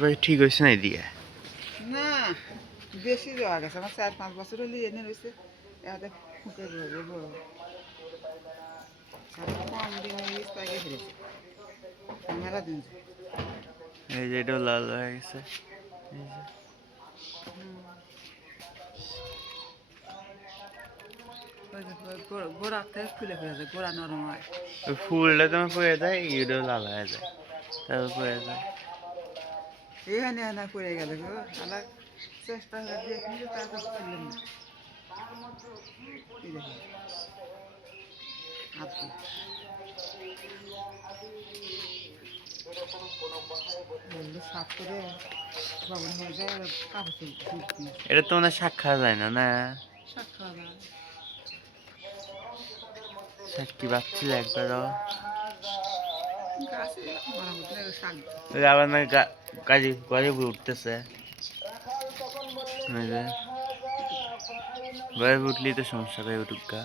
ভাই ঠিক হয়েছে না এদিকে? না বেশি যাওয়া গেছে আমার 4-5 বছর হলে এনে রয়েছে এতে ফুকে বড় কম দিনে ইস্তাকে ফিরেছে মেলা দিন এই যে এটাও লাল হয়ে গেছে। এই যে গোড়া থেকে খুলে ফেলেছে গোড়া নরম হয় ওই ফুলটা তোমার পড়ে যায়, এটাও লাল হয়ে যায়, তারপর পড়ে যায়। এখানে এনে পড়ে গেল গো আলার চেষ্টা করে দিয়ে কিন্তু তারপর খুললেন না এই দেখেন আপু বললো সাফ করে বাবন হয়ে যায় কাপড় এটা তো মানে শাক খাওয়া যায় না, না? শাক খাওয়া দাওয়া শাক কি বাচ্ছিল একবারও? গাছে মারামত না শাক ওই আবার না কাজে ঘরে উঠতেছে। ওই যে ঘরে উঠলেই তো সমস্যা, ভাই উঠুক গা।